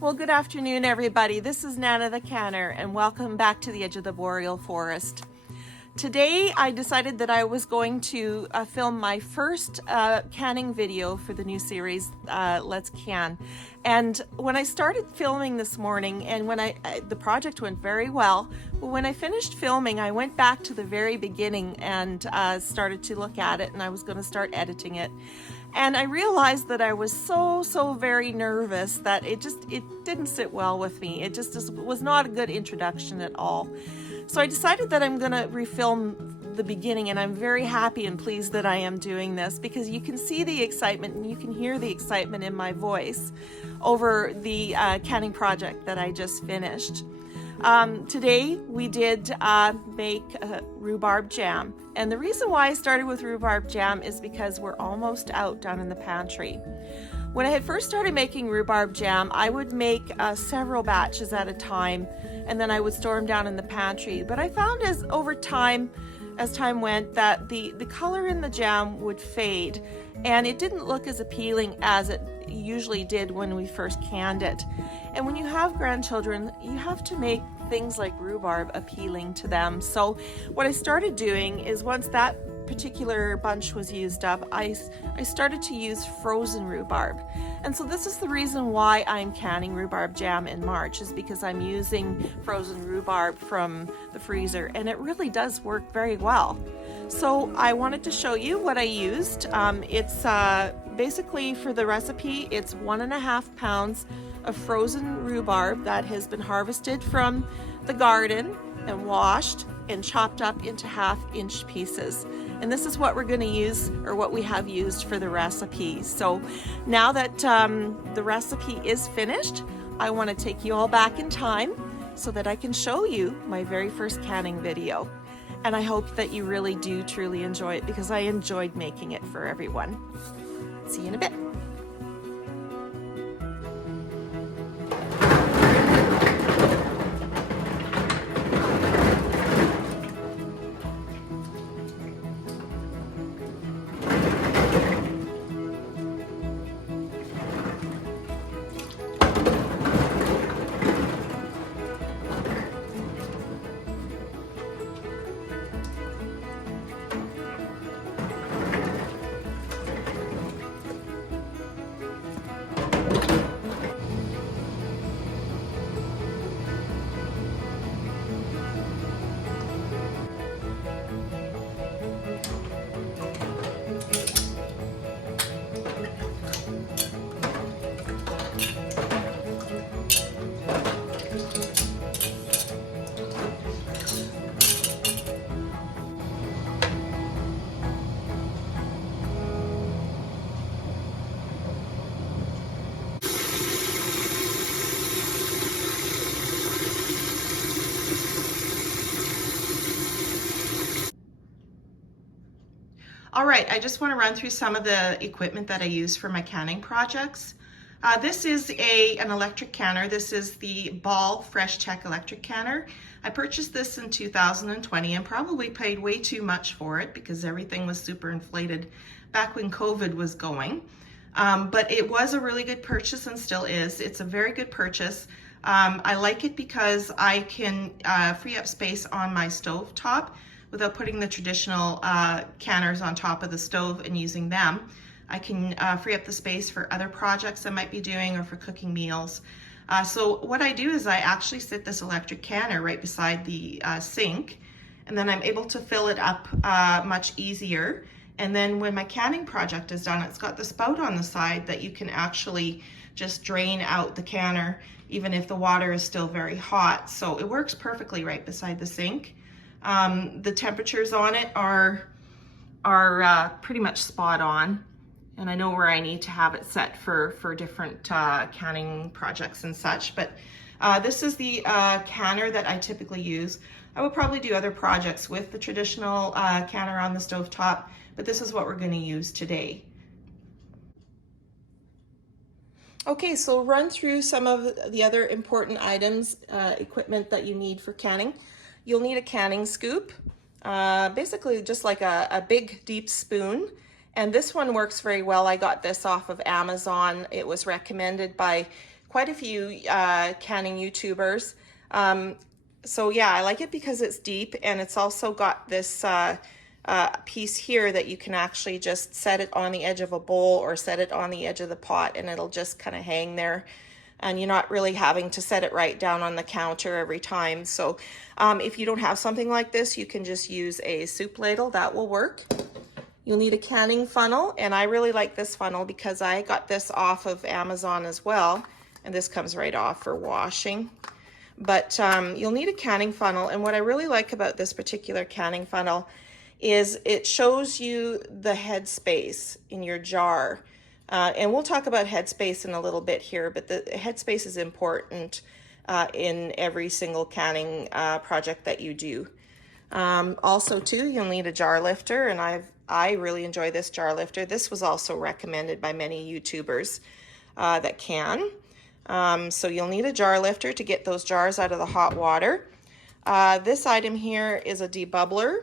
Well, good afternoon, everybody. This is Nana the Canner, and welcome back to the edge of the boreal forest. Today, I decided that I was going to film my first canning video for the new series, Let's Can. And when I started filming this morning, and when the project went very well, but when I finished filming, I went back to the very beginning and started to look at it, and I was going to start editing it. And I realized that I was so very nervous that it didn't sit well with me. It just was not a good introduction at all. So I decided that I'm going to refilm the beginning, and I'm very happy and pleased that I am doing this because you can see the excitement and you can hear the excitement in my voice over the canning project that I just finished. Today we did make rhubarb jam, and the reason why I started with rhubarb jam is because we're almost out down in the pantry. When I had first started making rhubarb jam, I would make several batches at a time, and then I would store them down in the pantry. But I found as time went, that the color in the jam would fade, and it didn't look as appealing as it usually did when we first canned it. And when you have grandchildren, you have to make things like rhubarb appealing to them. So what I started doing is, once that particular bunch was used up, I started to use frozen rhubarb. And so this is the reason why I'm canning rhubarb jam in March, is because I'm using frozen rhubarb from the freezer, and it really does work very well. So I wanted to show you what I used. It's basically, for the recipe, it's 1.5 pounds of frozen rhubarb that has been harvested from the garden and washed and chopped up into 1/2-inch pieces. And this is what we're going to use, or what we have used for the recipe. So now that the recipe is finished, I want to take you all back in time so that I can show you my very first canning video. And I hope that you really do truly enjoy it, because I enjoyed making it for everyone. See you in a bit. All right, I just want to run through some of the equipment that I use for my canning projects. This is an electric canner. This is the Ball Fresh Tech electric canner. I purchased this in 2020 and probably paid way too much for it because everything was super inflated back when COVID was going. But it was a really good purchase and still is. It's a very good purchase. I like it because I can free up space on my stove top without putting the traditional canners on top of the stove and using them. I can free up the space for other projects I might be doing, or for cooking meals. So what I do is I actually sit this electric canner right beside the sink, and then I'm able to fill it up much easier. And then when my canning project is done, it's got the spout on the side that you can actually just drain out the canner even if the water is still very hot. So it works perfectly right beside the sink. The temperatures on it are pretty much spot on, and I know where I need to have it set for different canning projects and such. But this is the canner that I typically use. I would probably do other projects with the traditional canner on the stovetop, but this is what we're going to use today. Okay, so run through some of the other important items, equipment that you need for canning. You'll need a canning scoop, basically just like a big deep spoon. And this one works very well. I got this off of Amazon. It was recommended by quite a few canning YouTubers. So yeah, I like it because it's deep, and it's also got this piece here that you can actually just set it on the edge of a bowl or set it on the edge of the pot, and it'll just kind of hang there, and you're not really having to set it right down on the counter every time. So if you don't have something like this, you can just use a soup ladle. That will work. You'll need a canning funnel, and I really like this funnel because I got this off of Amazon as well, and this comes right off for washing. But you'll need a canning funnel, and what I really like about this particular canning funnel is it shows you the headspace in your jar. And we'll talk about headspace in a little bit here, but the headspace is important in every single canning project that you do. Also too, you'll need a jar lifter, and I really enjoy this jar lifter. This was also recommended by many YouTubers that can. So you'll need a jar lifter to get those jars out of the hot water. This item here is a debubbler,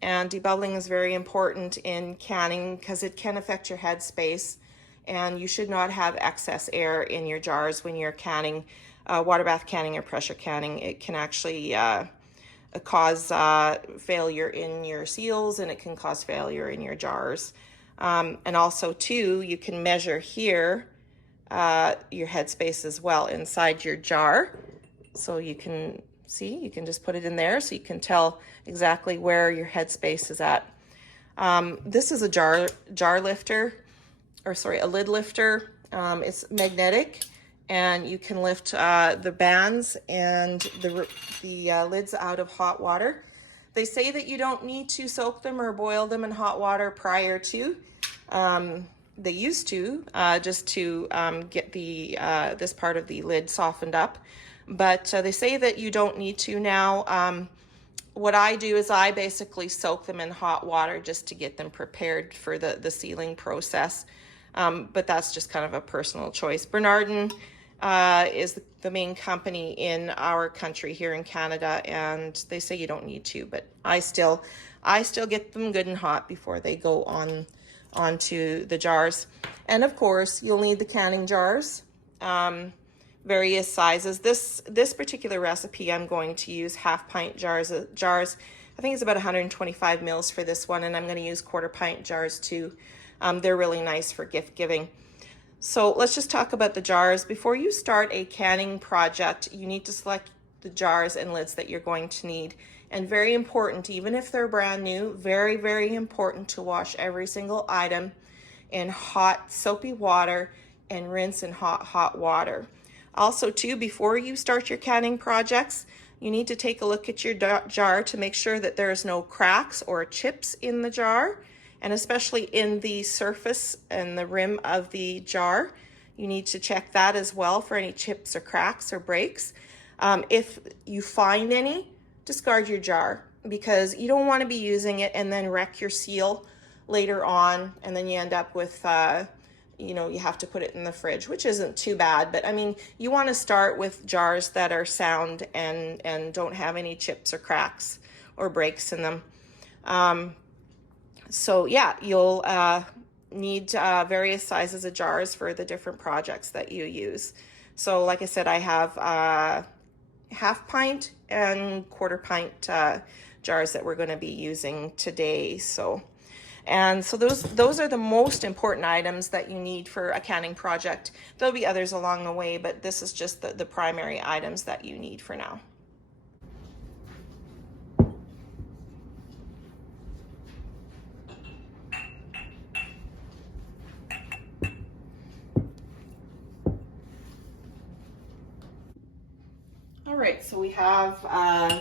and debubbling is very important in canning because it can affect your headspace, and you should not have excess air in your jars when you're canning, water bath canning or pressure canning. It can actually cause failure in your seals, and it can cause failure in your jars. And also too, you can measure here your headspace as well inside your jar. So you can see, you can just put it in there so you can tell exactly where your headspace is at. This is a jar lifter, or sorry, a lid lifter. It's magnetic, and you can lift the bands and the lids out of hot water. They say that you don't need to soak them or boil them in hot water prior to. They used to, just to get this part of the lid softened up. But they say that you don't need to now. What I do is I basically soak them in hot water just to get them prepared for the sealing process. But that's just kind of a personal choice. Bernardin is the main company in our country here in Canada, and they say you don't need to, but I still get them good and hot before they go onto the jars. And of course, you'll need the canning jars, various sizes. This particular recipe, I'm going to use half-pint jars. I think it's about 125 mils for this one, and I'm going to use quarter-pint jars too. They're really nice for gift giving. So let's just talk about the jars. Before you start a canning project, you need to select the jars and lids that you're going to need. And very important, even if they're brand new, very, very important to wash every single item in hot, soapy water and rinse in hot water. Also too, before you start your canning projects, you need to take a look at your jar to make sure that there's no cracks or chips in the jar, and especially in the surface and the rim of the jar. You need to check that as well for any chips or cracks or breaks. If you find any, discard your jar, because you don't want to be using it and then wreck your seal later on, and then you end up with you have to put it in the fridge, which isn't too bad. But I mean, you want to start with jars that are sound and don't have any chips or cracks or breaks in them. So yeah, you'll need various sizes of jars for the different projects that you use. So like I said, I have half-pint and quarter-pint jars that we're going to be using today. So those are the most important items that you need for a canning project. There'll be others along the way, but this is just the primary items that you need for now. All right, so we have,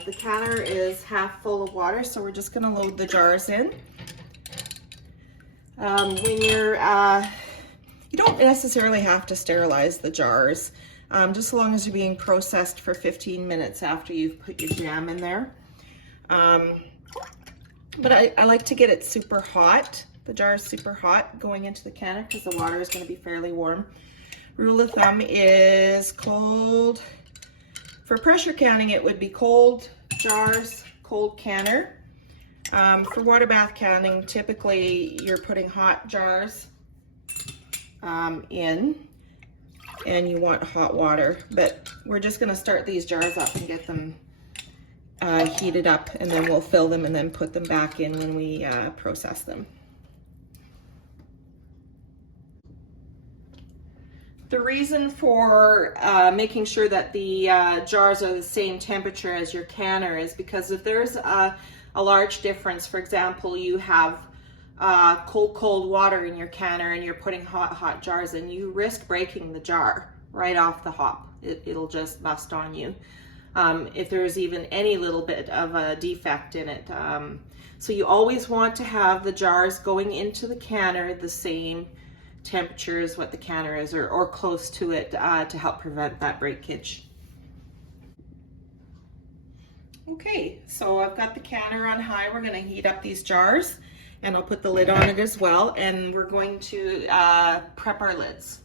the canner is half full of water, so we're just gonna load the jars in. When you're, you don't necessarily have to sterilize the jars, just as long as you're being processed for 15 minutes after you've put your jam in there. But I like to get it super hot. The jar is super hot going into the canner because the water is gonna be fairly warm. Rule of thumb is cold. For pressure canning, it would be cold jars, cold canner. For water bath canning, typically you're putting hot jars in. and you want hot water. But we're just gonna start these jars up and get them heated up, and then we'll fill them and then put them back in when we process them. The reason for making sure that the jars are the same temperature as your canner is because if there's a large difference, for example, you have cold water in your canner and you're putting hot jars in, you risk breaking the jar right off the hop. It'll just bust on you if there's even any little bit of a defect in it. So you always want to have the jars going into the canner the same temperature as what the canner is, or close to it, to help prevent that breakage. Okay, so I've got the canner on high. We're going to heat up these jars, and I'll put the lid on it as well, and we're going to prep our lids.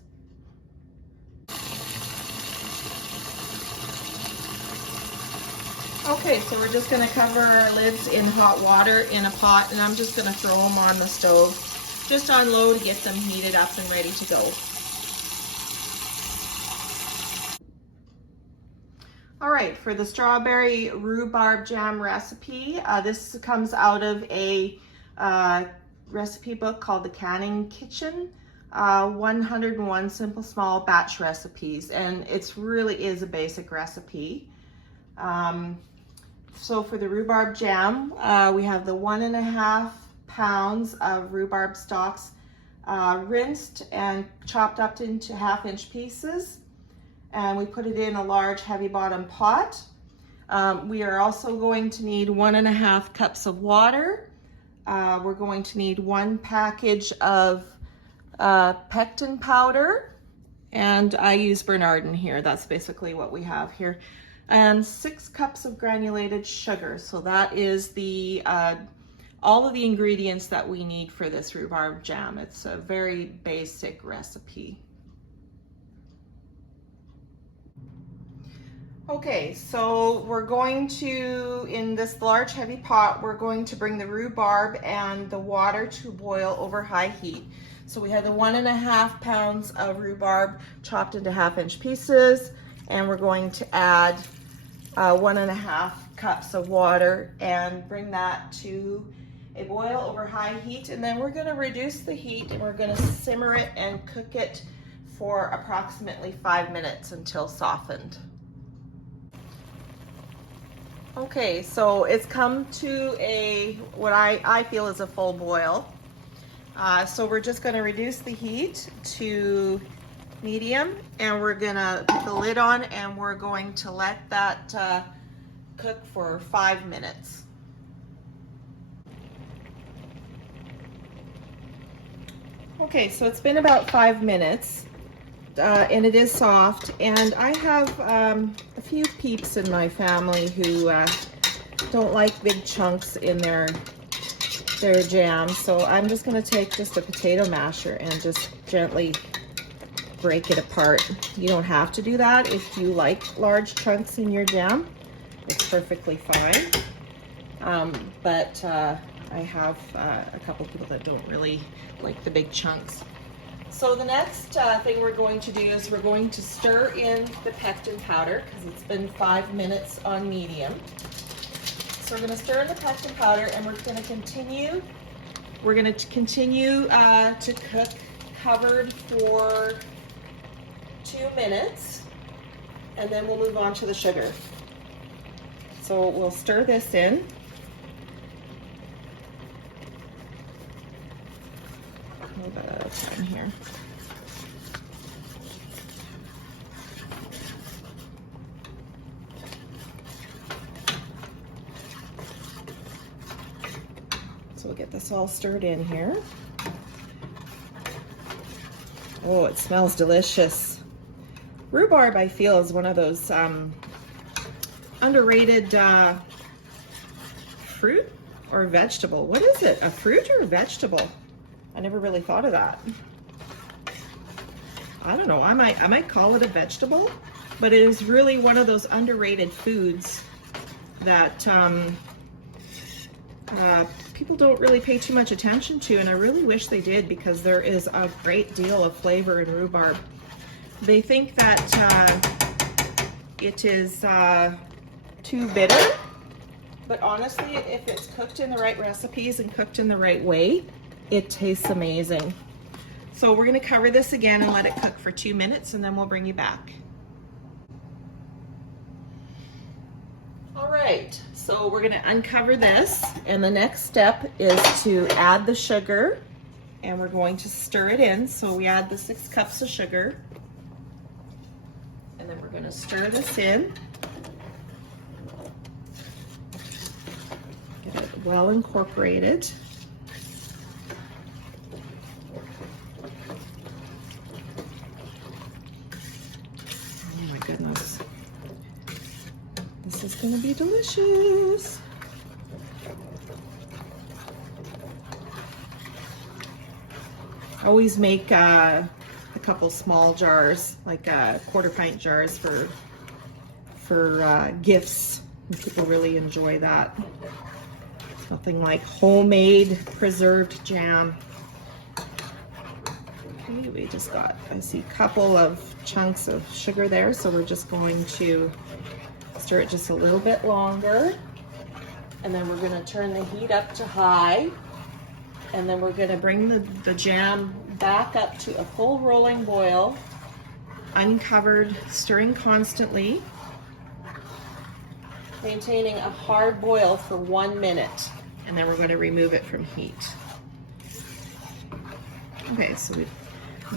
Okay, so we're just going to cover our lids in hot water in a pot, and I'm just going to throw them on the stove, just on low to get them heated up and ready to go. All right, for the strawberry rhubarb jam recipe, this comes out of a recipe book called The Canning Kitchen, 101 Simple Small Batch Recipes, and it really is a basic recipe. So for the rhubarb jam, we have the 1.5 pounds of rhubarb stalks rinsed and chopped up into 1/2-inch pieces, and we put it in a large heavy bottom pot. We are also going to need 1.5 cups of water. We're going to need 1 package of pectin powder, and I use Bernardin here. That's basically what we have here. And 6 cups of granulated sugar. So that is the all of the ingredients that we need for this rhubarb jam. It's a very basic recipe. Okay, so we're going to, in this large heavy pot, we're going to bring the rhubarb and the water to boil over high heat. So we have the 1.5 pounds of rhubarb chopped into 1/2-inch pieces, and we're going to add 1.5 cups of water and bring that to a boil over high heat, and then we're going to reduce the heat and we're going to simmer it and cook it for approximately 5 minutes until softened. Okay, so it's come to what I feel is a full boil. So we're just going to reduce the heat to medium, and we're going to put the lid on, and we're going to let that cook for 5 minutes. Okay, so it's been about 5 minutes, and it is soft, and I have a few peeps in my family who don't like big chunks in their jam, so I'm just going to take just a potato masher and just gently break it apart. You don't have to do that if you like large chunks in your jam. It's perfectly fine, but I have a couple people that don't really like the big chunks. So the next thing we're going to do is we're going to stir in the pectin powder because it's been 5 minutes on medium. So we're going to stir in the pectin powder, and we're going to continue. We're going to continue to cook covered for 2 minutes, and then we'll move on to the sugar. So we'll stir this in. A little bit at a time here. So we'll get this all stirred in here. Oh, it smells delicious. Rhubarb, I feel, is one of those underrated fruit or vegetable. What is it? A fruit or a vegetable? I never really thought of that. I don't know. I might call it a vegetable, but it is really one of those underrated foods that people don't really pay too much attention to, and I really wish they did, because there is a great deal of flavor in rhubarb. They think that it is too bitter, but honestly, if it's cooked in the right recipes and cooked in the right way, it tastes amazing. So we're going to cover this again and let it cook for 2 minutes, and then we'll bring you back. All right, so we're going to uncover this, and the next step is to add the sugar, and we're going to stir it in. So we add the 6 cups of sugar, and then we're going to stir this in. Get it well incorporated. Oh my goodness. This is going to be delicious. I always make a couple small jars, like 1/4 pint jars for gifts. And people really enjoy that. Nothing like homemade preserved jam. Okay, we just got, I see, a couple of chunks of sugar there, so we're just going to stir it just a little bit longer, and then we're going to turn the heat up to high, and then we're going to bring the jam back up to a full rolling boil, uncovered, stirring constantly, maintaining a hard boil for 1 minute, and then we're going to remove it from heat. Okay, so we've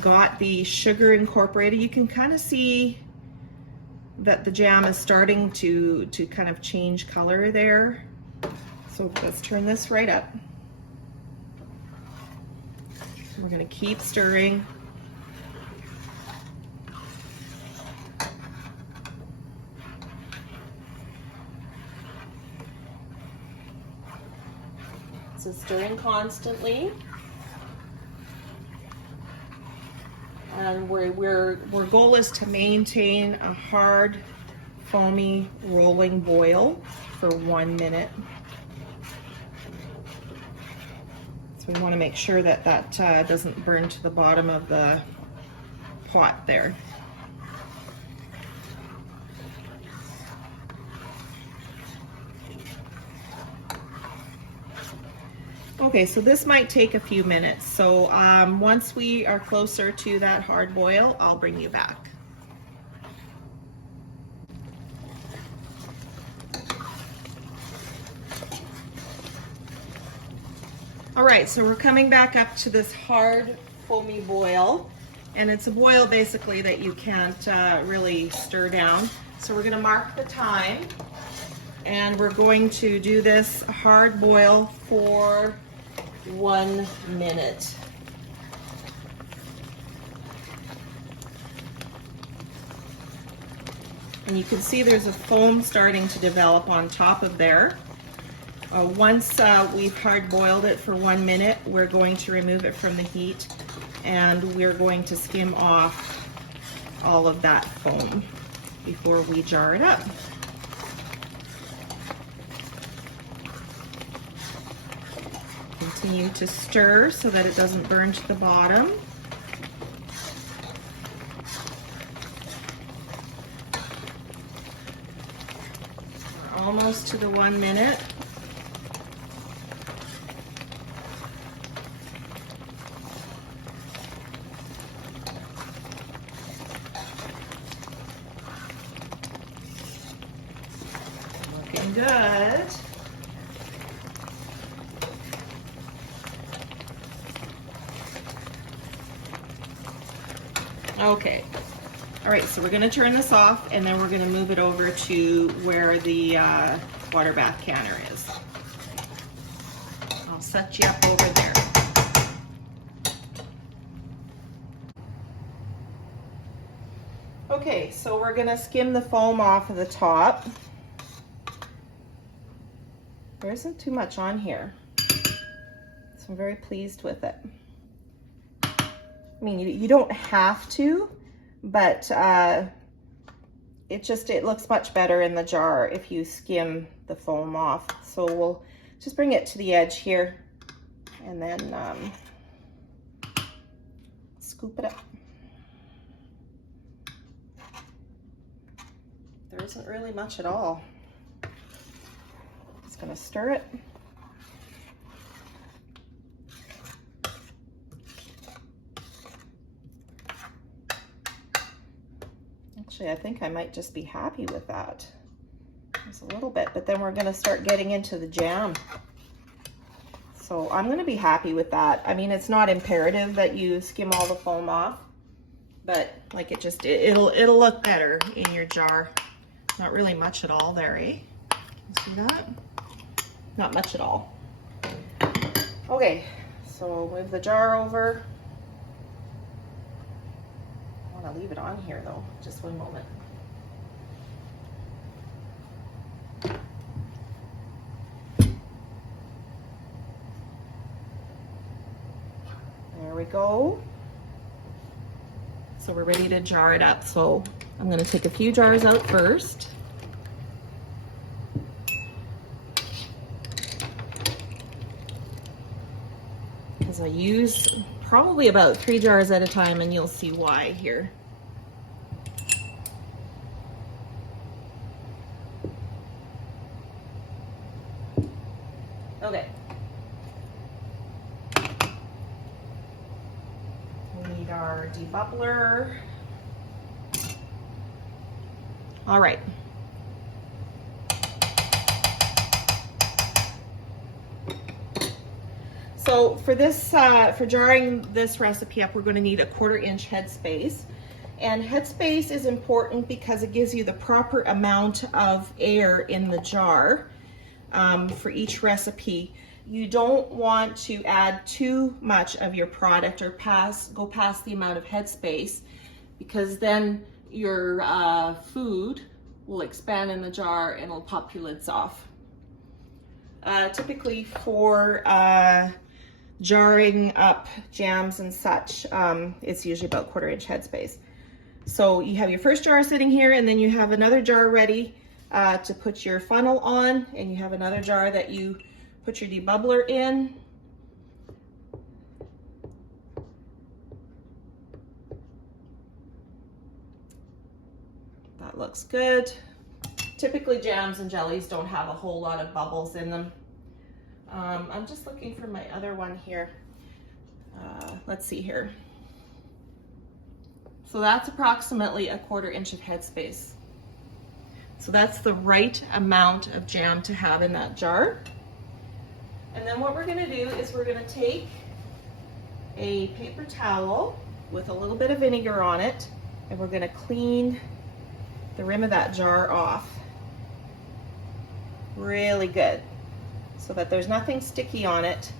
got the sugar incorporated. You can kind of see that the jam is starting to kind of change color there. So let's turn this right up. We're going to keep stirring. So stirring constantly. And our goal is to maintain a hard, foamy, rolling boil for 1 minute. So we want to make sure that that doesn't burn to the bottom of the pot there. Okay, so this might take a few minutes. So once we are closer to that hard boil, I'll bring you back. All right, so we're coming back up to this hard, foamy boil, and it's a boil basically that you can't really stir down. So we're gonna mark the time, and we're going to do this hard boil for 1 minute. And you can see there's a foam starting to develop on top of there. Once we've hard boiled it for 1 minute, we're going to remove it from the heat, and we're going to skim off all of that foam before we jar it up. Continue to stir so that it doesn't burn to the bottom. We're almost to the 1 minute. Looking good. Okay, all right, so we're gonna turn this off, and then we're gonna move it over to where the water bath canner is. I'll set you up over there. Okay, so we're gonna skim the foam off of the top. There isn't too much on here, so I'm very pleased with it. I mean, you don't have to, but it looks much better in the jar if you skim the foam off. So we'll just bring it to the edge here, and then scoop it up. There isn't really much at all. Just gonna stir it. Actually, I think I might just be happy with that. Just a little bit, but then we're gonna start getting into the jam. So I'm gonna be happy with that. I mean, it's not imperative that you skim all the foam off, but like it'll look better in your jar. Not really much at all there, eh? You see that? Not much at all. Okay, so we'll move the jar over. I want to leave it on here though, just one moment. There we go. So we're ready to jar it up. So I'm going to take a few jars out first. Because I use probably about 3 jars at a time, and you'll see why here. Okay. We need our debubbler. All right. So for this, for jarring this recipe up, we're going to need a 1/4 inch headspace. And headspace is important because it gives you the proper amount of air in the jar for each recipe. You don't want to add too much of your product or go past the amount of headspace, because then your food will expand in the jar and it'll pop your lids off. Typically for jarring up jams and such, it's usually about 1/4 inch headspace. So you have your first jar sitting here, and then you have another jar ready to put your funnel on, and you have another jar that you put your debubbler in. That looks good. Typically jams and jellies don't have a whole lot of bubbles in them. I'm just looking for my other one here. Let's see here. So that's approximately a 1/4 inch of headspace. So that's the right amount of jam to have in that jar. And then what we're gonna do is we're gonna take a paper towel with a little bit of vinegar on it, and we're gonna clean the rim of that jar off really good, so that there's nothing sticky on it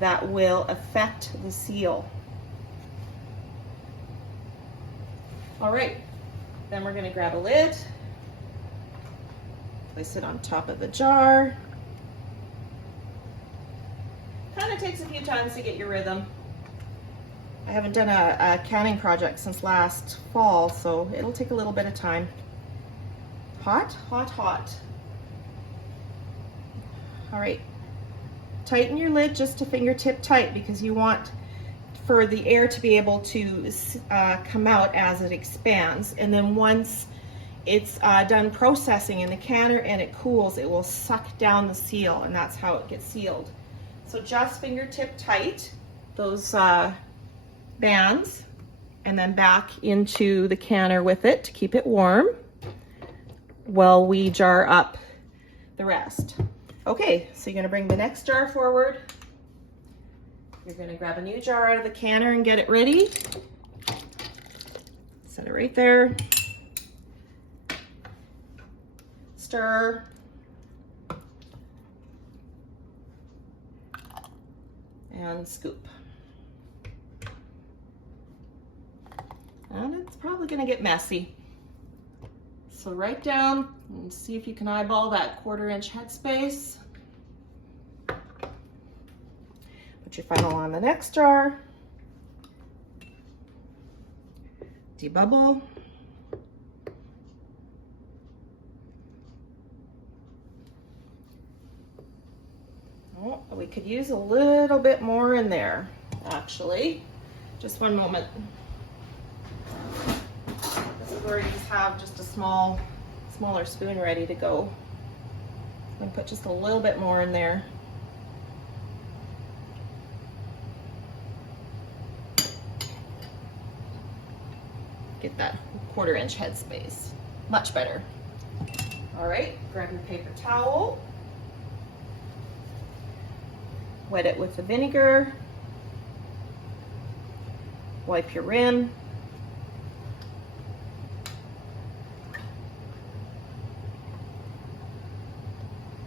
that will affect the seal. All right, then we're gonna grab a lid, place it on top of the jar. Kind of takes a few times to get your rhythm. I haven't done a canning project since last fall, so it'll take a little bit of time. Hot, hot, hot. All right, tighten your lid just to fingertip tight, because you want for the air to be able to come out as it expands. And then once it's done processing in the canner and it cools, it will suck down the seal, and that's how it gets sealed. So just fingertip tight those bands, and then back into the canner with it to keep it warm while we jar up the rest. Okay, so you're gonna bring the next jar forward. You're gonna grab a new jar out of the canner and get it ready. Set it right there. Stir. And scoop. And it's probably gonna get messy. So write down and see if you can eyeball that 1/4 inch headspace. Put your funnel on the next jar. Debubble. Oh, we could use a little bit more in there, actually. Just one moment. This is where you just have just a small smaller spoon ready to go. I'm gonna put just a little bit more in there. Get that 1/4 inch headspace. Much better. All right, grab your paper towel. Wet it with the vinegar. Wipe your rim.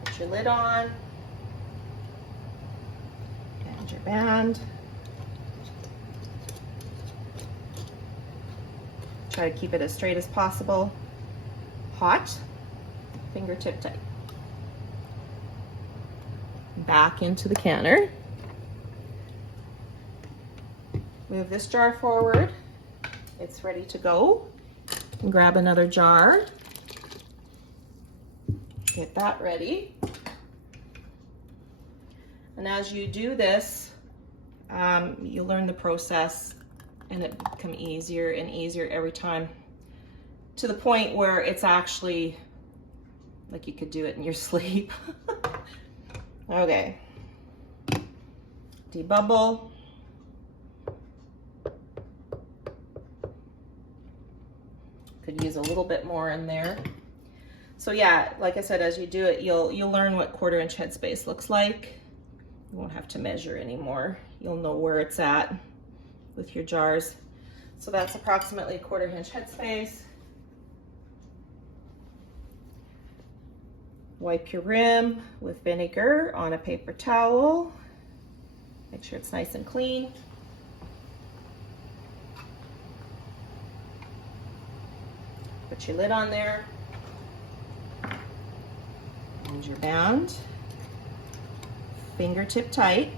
Put your lid on. And your band. Try to keep it as straight as possible. Hot, fingertip tight. Back into the canner. Move this jar forward. It's ready to go. And grab another jar. Get that ready. And as you do this, you'll learn the process, and it become easier and easier every time, to the point where it's actually like you could do it in your sleep. Okay. Debubble. Could use a little bit more in there. So yeah, like I said, as you do it, you'll learn what 1/4 inch headspace looks like. You won't have to measure anymore. You'll know where it's at with your jars. So that's approximately a 1/4 inch headspace. Wipe your rim with vinegar on a paper towel. Make sure it's nice and clean. Put your lid on there. And your band. Fingertip tight.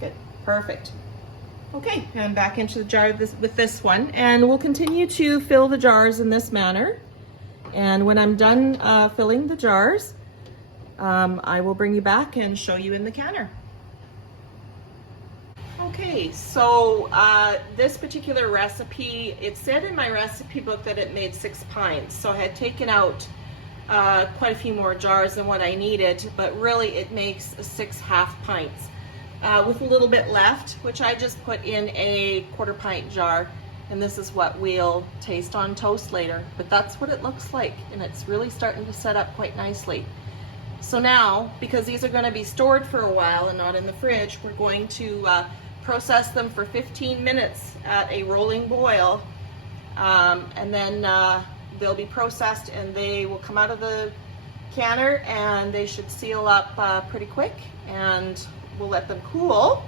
Good, perfect. Okay, and back into the jar with this one, and we'll continue to fill the jars in this manner. And when I'm done filling the jars, I will bring you back and show you in the canner. Okay, so this particular recipe, it said in my recipe book that it made 6 pints. So I had taken out quite a few more jars than what I needed, but really it makes 6 half pints with a little bit left, which I just put in a 1/4 pint jar. And this is what we'll taste on toast later. But that's what it looks like, and it's really starting to set up quite nicely. So now, because these are going to be stored for a while and not in the fridge, we're going to process them for 15 minutes at a rolling boil, and then they'll be processed and they will come out of the canner, and they should seal up pretty quick, and we'll let them cool.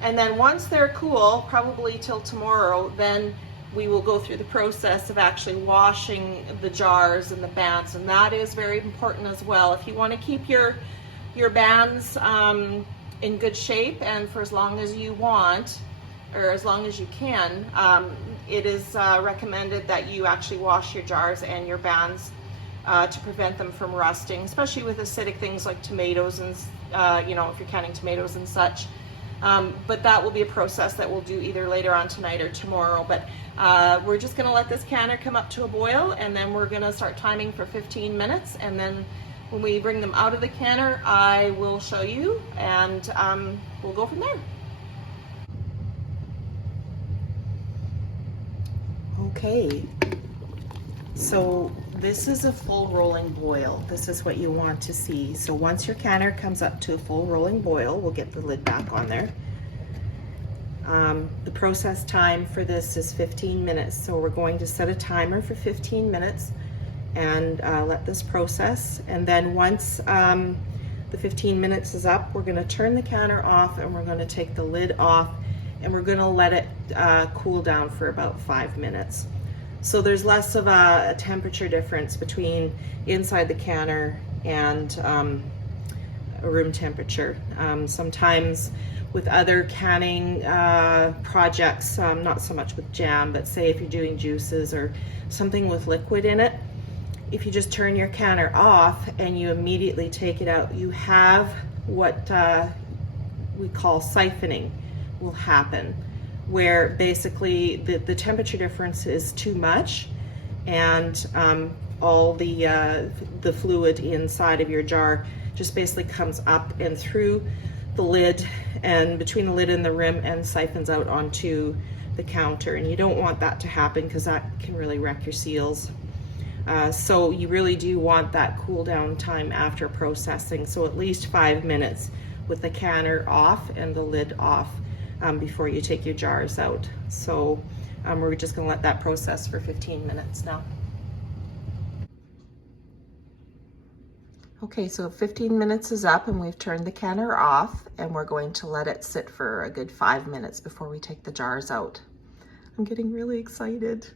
And then once they're cool, probably till tomorrow, then we will go through the process of actually washing the jars and the bands, and that is very important as well. If you want to keep your bands in good shape and for as long as you want, or as long as you can, it is recommended that you actually wash your jars and your bands to prevent them from rusting, especially with acidic things like tomatoes and you know, if you're canning tomatoes and such. But that will be a process that we'll do either later on tonight or tomorrow. But we're just going to let this canner come up to a boil, and then we're going to start timing for 15 minutes. And then when we bring them out of the canner, I will show you, and we'll go from there. Okay, so this is a full rolling boil. This is what you want to see. So once your canner comes up to a full rolling boil, we'll get the lid back on there. The process time for this is 15 minutes. So we're going to set a timer for 15 minutes and let this process. And then once the 15 minutes is up, we're gonna turn the canner off, and we're gonna take the lid off, and we're gonna let it cool down for about 5 minutes. So there's less of a temperature difference between inside the canner and room temperature. Sometimes with other canning projects, not so much with jam, but say if you're doing juices or something with liquid in it, if you just turn your canner off and you immediately take it out, you have what we call siphoning will happen, where basically the temperature difference is too much, and all the fluid inside of your jar just basically comes up and through the lid and between the lid and the rim and siphons out onto the counter. And you don't want that to happen because that can really wreck your seals. So you really do want that cool down time after processing. So at least 5 minutes with the canner off and the lid off before you take your jars out. So we're just gonna let that process for 15 minutes now. Okay, so 15 minutes is up and we've turned the canner off, and we're going to let it sit for a good 5 minutes before we take the jars out. I'm getting really excited.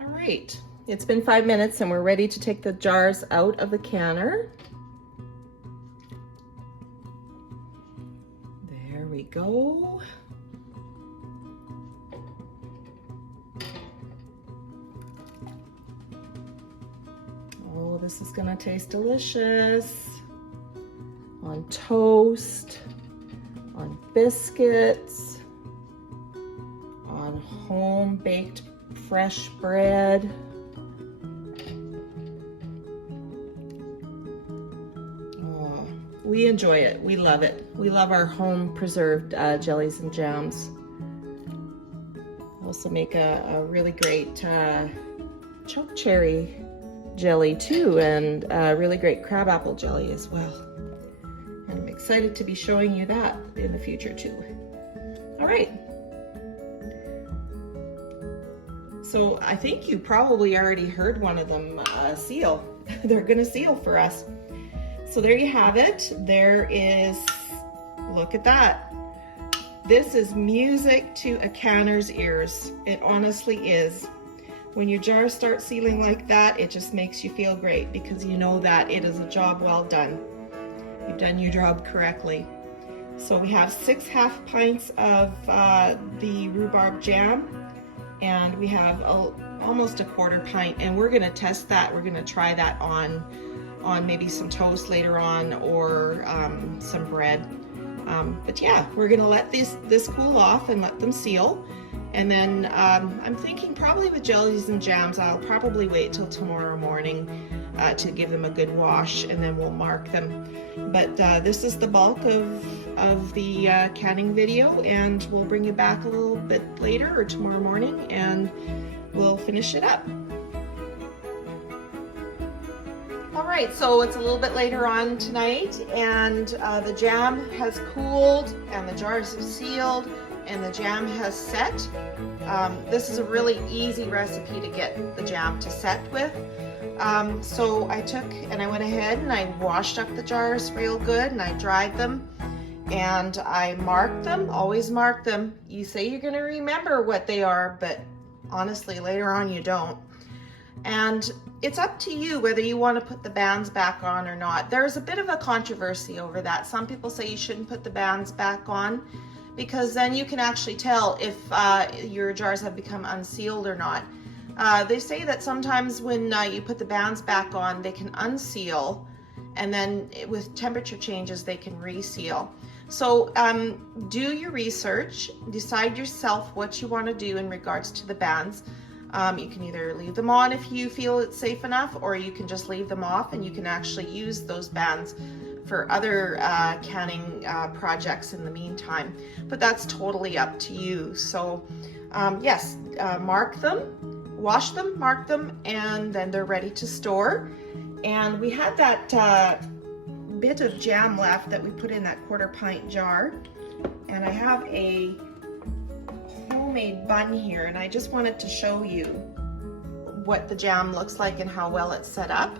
All right, it's been 5 minutes and we're ready to take the jars out of the canner. There we go. Oh, this is gonna taste delicious on toast, on biscuits, on home-baked fresh bread. Oh, we enjoy it. We love it. We love our home-preserved jellies and jams. Also make a really great choke cherry jelly too, and really great crabapple jelly as well. And I'm excited to be showing you that in the future too. All right. So I think you probably already heard one of them seal. They're gonna seal for us. So there you have it. There is, look at that. This is music to a canner's ears. It honestly is. When your jars start sealing like that, it just makes you feel great because you know that it is a job well done. You've done your job correctly. So we have 6 half pints of the rhubarb jam, and we have almost a 1/4 pint, and we're gonna test that. We're gonna try that on maybe some toast later on, or some bread. But yeah, we're gonna let this cool off and let them seal. And then I'm thinking probably with jellies and jams, I'll probably wait till tomorrow morning to give them a good wash, and then we'll mark them. But this is the bulk of the canning video, and we'll bring you back a little bit later or tomorrow morning and we'll finish it up. All right, so it's a little bit later on tonight, and the jam has cooled and the jars have sealed and the jam has set. This is a really easy recipe to get the jam to set with. So I took and I went ahead and I washed up the jars real good, and I dried them and I marked them. Always mark them. You say you're gonna remember what they are, but honestly later on you don't. And it's up to you whether you want to put the bands back on or not. There's a bit of a controversy over that. Some people say you shouldn't put the bands back on, because then you can actually tell if your jars have become unsealed or not. They say that sometimes when you put the bands back on, they can unseal, and then with temperature changes, they can reseal. So do your research, decide yourself what you want to do in regards to the bands. You can either leave them on if you feel it's safe enough, or you can just leave them off, and you can actually use those bands for other canning projects in the meantime. But that's totally up to you. So yes, mark them, wash them, mark them, and then they're ready to store. And we had that bit of jam left that we put in that 1/4 pint jar, and I have a homemade bun here, and I just wanted to show you what the jam looks like and how well it's set up.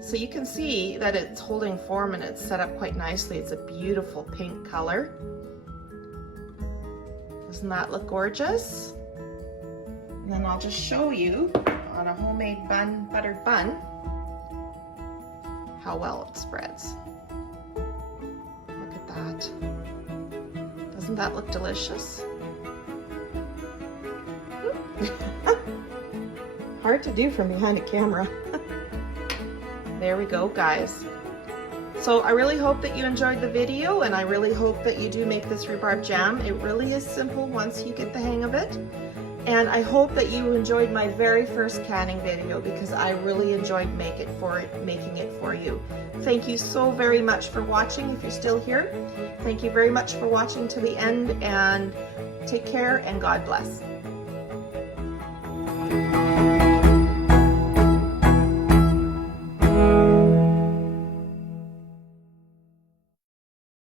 So you can see that it's holding form and it's set up quite nicely. It's a beautiful pink color. Doesn't that look gorgeous? And then I'll just show you on a homemade bun, buttered bun, how well it spreads. Look at that. Doesn't that look delicious? Hard to do from behind a camera. There we go, guys. So I really hope that you enjoyed the video, and I really hope that you do make this rhubarb jam. It really is simple once you get the hang of it. And I hope that you enjoyed my very first canning video, because I really enjoyed making it for you. Thank you so very much for watching. If you're still here, thank you very much for watching to the end, and take care and God bless.